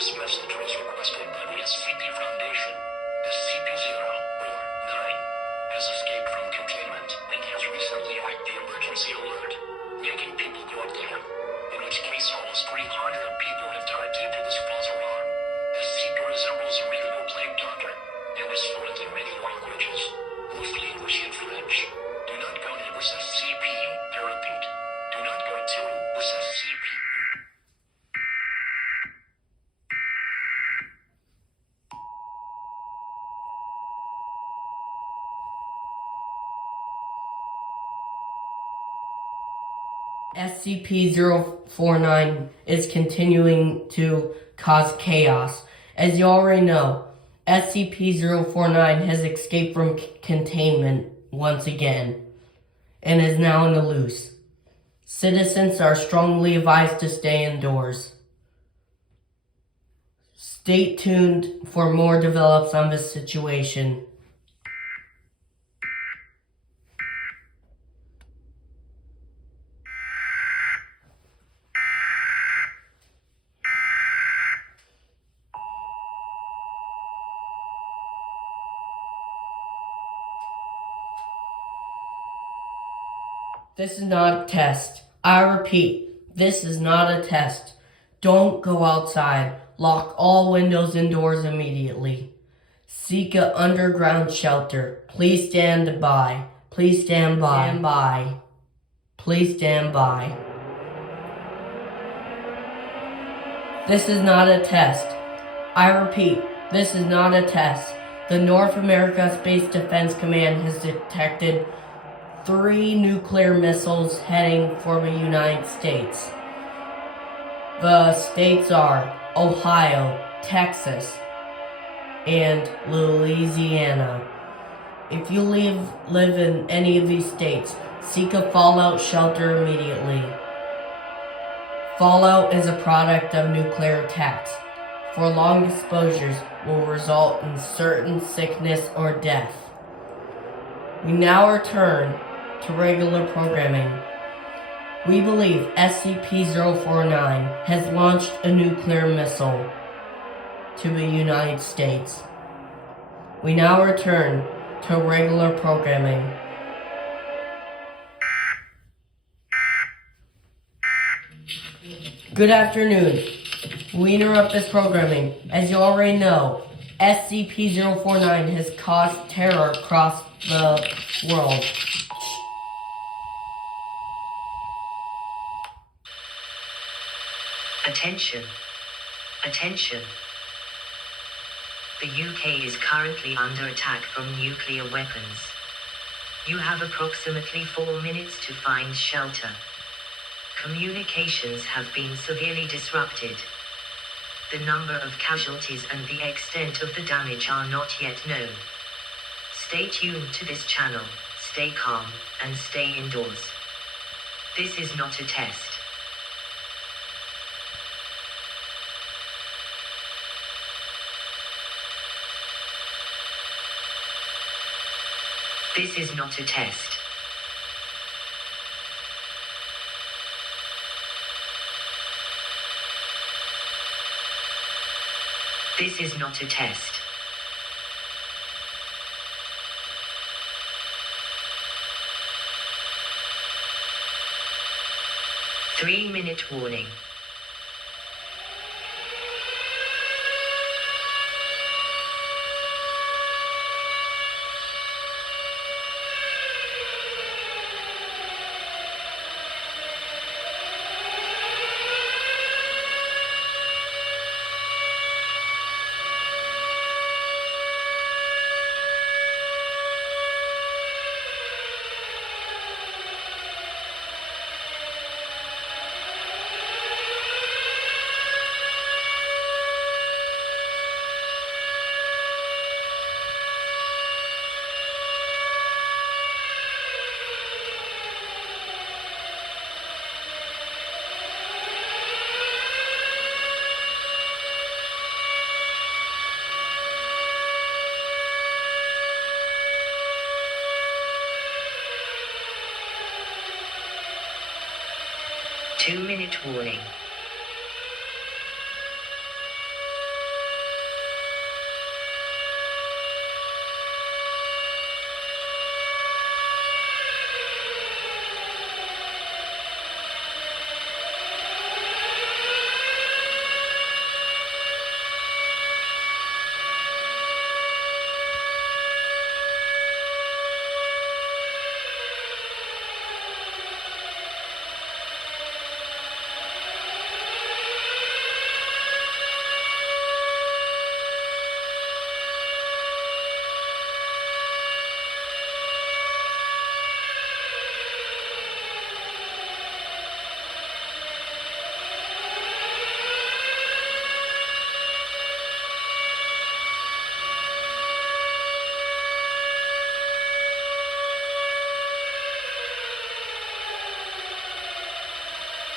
Special trace requested by the SCP Foundation. SCP-049 has escaped from containment and has recently hacked the emergency alert, making people go down. In which case almost 300 people have died due to this false alarm. SCP resembles a medical plague doctor and is fluent in many languages, mostly English and French. Do not go near this SCP. I repeat, do not go to this SCP. SCP-049 is continuing to cause chaos. As you already know, SCP-049 has escaped from containment once again and is now on the loose. Citizens are strongly advised to stay indoors. Stay tuned for more develops on this situation. This is not a test. I repeat, this is not a test. Don't go outside. Lock all windows and doors immediately. Seek an underground shelter. Please stand by. Please stand by. Stand by. Please stand by. This is not a test. I repeat, this is not a test. The North America Space Defense Command has detected 3 nuclear missiles heading for the United States. The states are Ohio, Texas, and Louisiana. If you live in any of these states, seek a fallout shelter immediately. Fallout is a product of nuclear attacks. Prolonged exposures will result in certain sickness or death. We now return to regular programming. We believe SCP-049 has launched a nuclear missile to the United States. We now return to regular programming. Good afternoon. We interrupt this programming. As you already know, SCP-049 has caused terror across the world. Attention. Attention. The UK is currently under attack from nuclear weapons. You have approximately 4 minutes to find shelter. Communications have been severely disrupted. The number of casualties and the extent of the damage are not yet known. Stay tuned to this channel, stay calm, and stay indoors. This is not a test. This is not a test. This is not a test. Three-minute warning. Two-minute warning.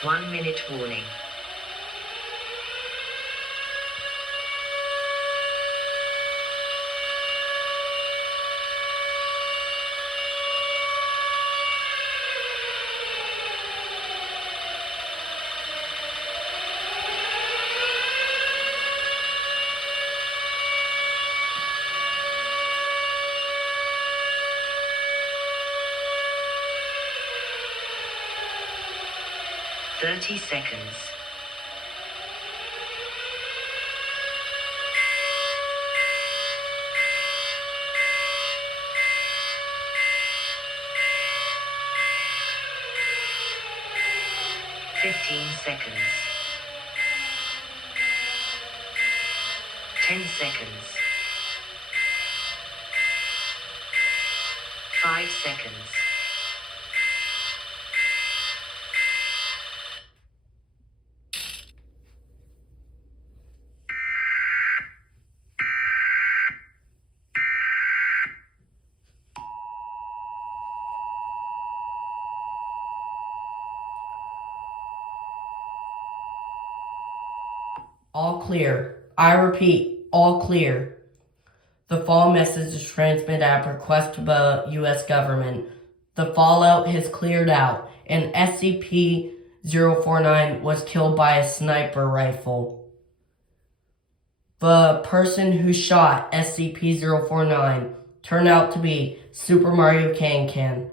1 minute warning. Thirty seconds. Seconds. 10 seconds. 5 seconds. All clear. I repeat, all clear. The fall message is transmitted at request of the U.S. government. The fallout has cleared out, and SCP-049 was killed by a sniper rifle. The person who shot SCP-049 turned out to be Super Mario Can.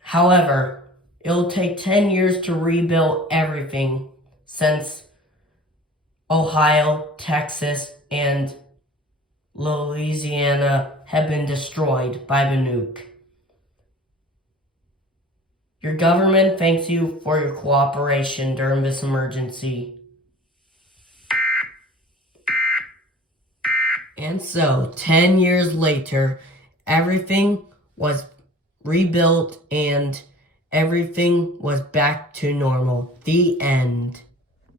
However, it'll take 10 years to rebuild everything since Ohio, Texas, and Louisiana have been destroyed by the nuke. Your government thanks you for your cooperation during this emergency. And so, 10 years later, everything was rebuilt and everything was back to normal. The end.